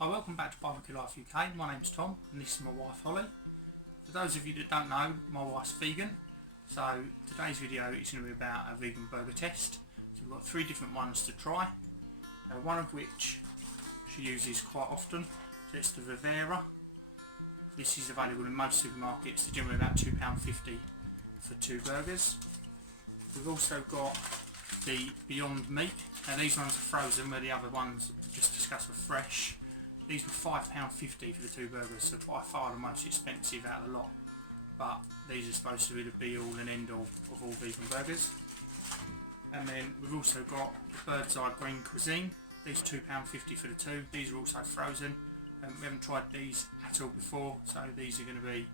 Hi, welcome back to Barbeque Life UK. My name's Tom and this is my wife Holly. For those of you that don't know, my wife's vegan, so today's video is going to be about a vegan burger test. So we've got 3 different ones to try, one of which she uses quite often, so it's the Vivera. This is available in most supermarkets. They're generally about £2.50 for 2 burgers. We've also got the Beyond Meat. Now these ones are frozen, where the other ones we just discussed were fresh. These were £5.50 for the 2 burgers, so by far the most expensive out of the lot. But these are supposed to be the be all and end all of all vegan burgers. And then we've also got the Bird's Eye Green Cuisine. These are £2.50 for the 2. These are also frozen. We haven't tried these at all before, so these are going to be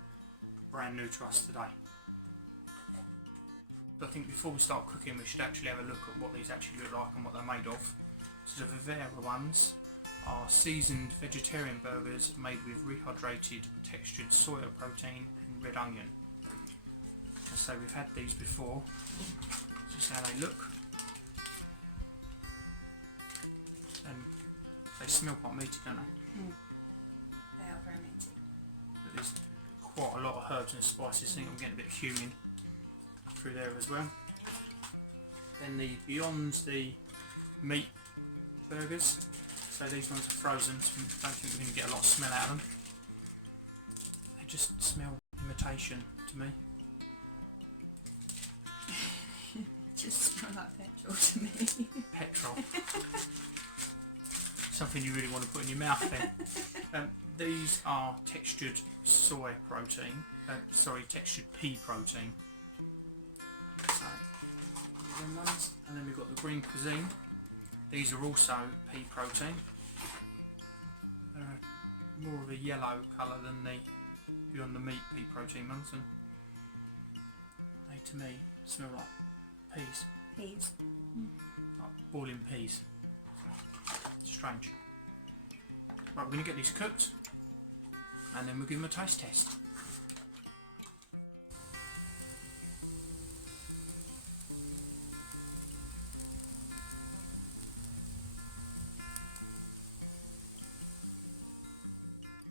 brand new to us today. But I think before we start cooking, we should actually have a look at what these actually look like and what they're made of. So the Vivera ones are seasoned vegetarian burgers made with rehydrated textured soya protein and red onion. And so we've had these before. This is how they look. And they smell quite meaty, don't they? They are very meaty. But there's quite a lot of herbs and spices. I think I'm getting a bit of cumin through there as well. Then the Beyond the Meat burgers. So these ones are frozen, so I don't think we're going to get a lot of smell out of them. They just smell imitation to me. Just smell like petrol to me. Petrol. Something you really want to put in your mouth then. These are textured soy protein, textured pea protein. So, them ones. And then we've got the Green Cuisine. These are also pea protein. They're more of a yellow colour than the Beyond the Meat pea protein ones, and they to me smell like peas. Peas. Like boiling peas. Strange. Right, we're going to get these cooked and then we'll give them a taste test.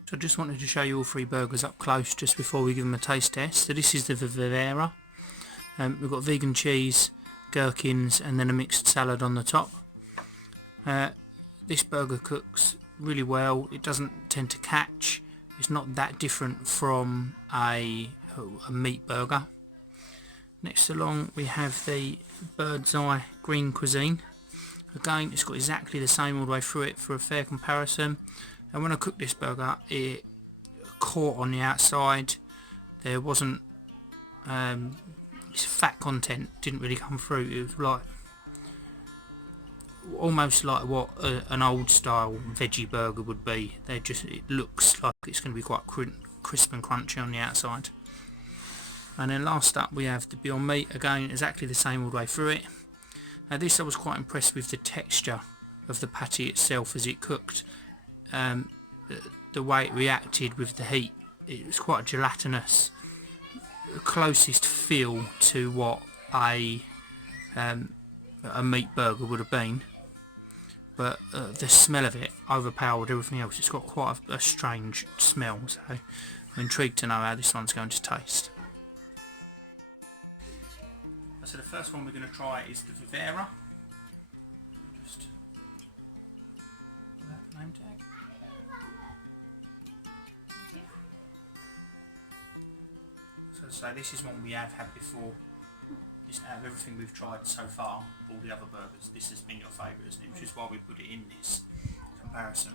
So I just wanted to show you all 3 burgers up close just before we give them a taste test. So this is the Vivera. We've got vegan cheese, gherkins and then a mixed salad on the top. This burger cooks really well. It doesn't tend to catch. It's not that different from a meat burger. Next along we have the Bird's Eye Green Cuisine. Again, it's got exactly the same all the way through it for a fair comparison. And when I cooked this burger, it caught on the outside. There wasn't, its fat content didn't really come through. It was like almost like what an old style veggie burger would be. It looks like it's going to be quite crisp and crunchy on the outside. And then last up we have the Beyond Meat. Again, exactly the same all the way through it. Now this, I was quite impressed with the texture of the patty itself as it cooked. The way it reacted with the heat, it was quite gelatinous, the closest feel to what a meat burger would have been, but the smell of it overpowered everything else. It's got quite a strange smell, so I'm intrigued to know how this one's going to taste. So the first one we're going to try is the Vivera. Just that name tag. So this is one we have had before. This, out of everything we've tried so far, all the other burgers, this has been your favourite, isn't it? Which is why we put it in this comparison.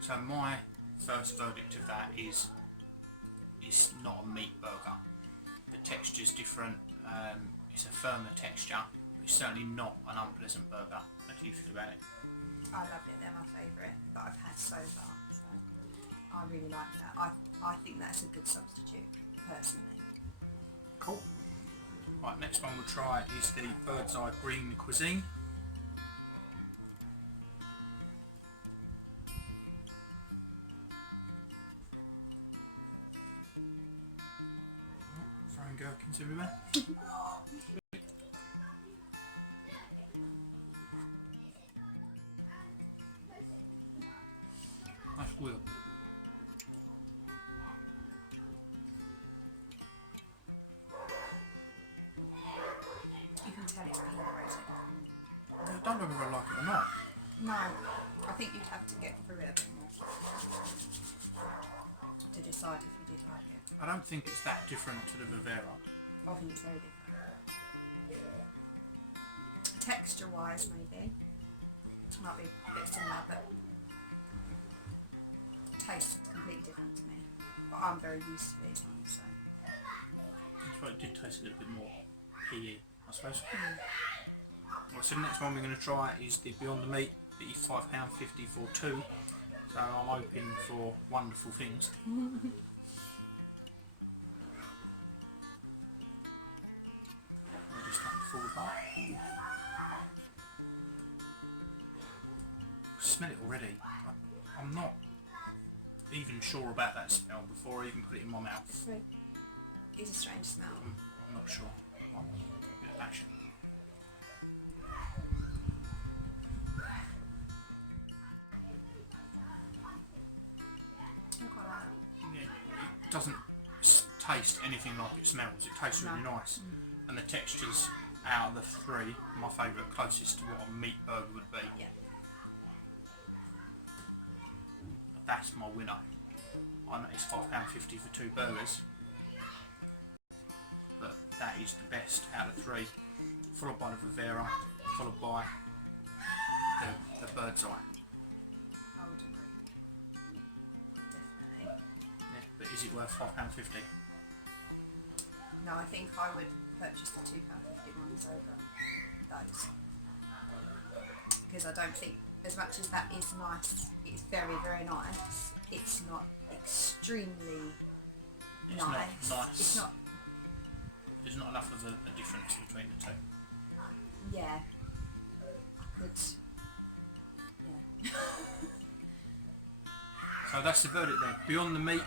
So my first verdict of that is it's not a meat burger. The texture's different, it's a firmer texture, but it's certainly not an unpleasant burger. How do you feel about it? I loved it. They're my favourite that I've had so far. So I really like that. I think that's a good substitute, personally. Cool. Right, next one we'll try is the Bird's Eye Green Cuisine. Throwing gherkins everywhere. will. You can tell it's pea protein. I don't know whether I like it or not. No, I think you'd have to get through it a bit more to decide if you did like it. I don't think it's that different to the Vivera. I think it's very different. Texture wise, maybe. It might be a bit similar, but tastes completely different to me. But I'm very used to these ones, so. I thought it did taste a little bit more pea, I suppose. Well, so the next one we're going to try is the Beyond the Meat, the £5.50 for two. So I'm hoping for wonderful things. We're just starting to fall apart. Smell it already. I'm not even sure about that smell before I even put it in my mouth. It's a strange smell. I'm not sure. A bit of passion. I quite like it. Yeah, it doesn't taste anything like it smells. It tastes really nice. And the textures out of the three, my favourite, closest to what a meat burger would be. Yeah. That's my winner. I know it's £5.50 for two burgers, but that is the best out of three, followed by the Vivera, followed by the Bird's Eye. I would agree. Definitely. Yeah, but is it worth £5.50? No, I think I would purchase the £2.50 ones over those. Because I don't think, as much as that is nice, it's very, very nice, it's not extremely It's nice. not nice. It's not, There's not enough of a difference between the two. yeah. I could, yeah. So that's the verdict then. Beyond the Meat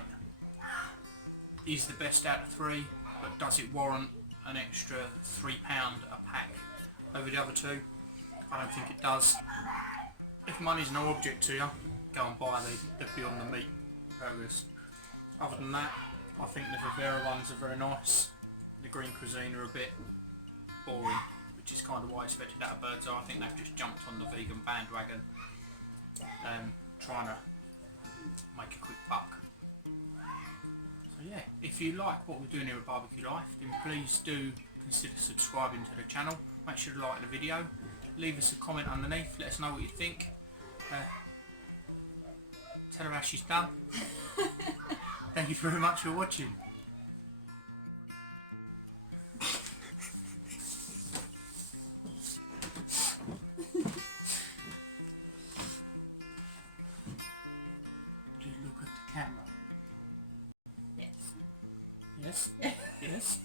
is the best out of three, but does it warrant an extra £3 a pack over the other two? I don't think it does. If money's no object to you, go and buy the Beyond the Meat burgers. Other than that, I think the Vivera ones are very nice. The Green Cuisine are a bit boring, which is kind of what I expected out of Bird's Eye. I think they've just jumped on the vegan bandwagon, trying to make a quick buck. So yeah, if you like what we're doing here at Barbecue Life, then please do consider subscribing to the channel. Make sure to like the video, leave us a comment underneath, let us know what you think. Tell her how she's done. Thank you very much for watching. Do you look at the camera? Yes. Yes? Yes?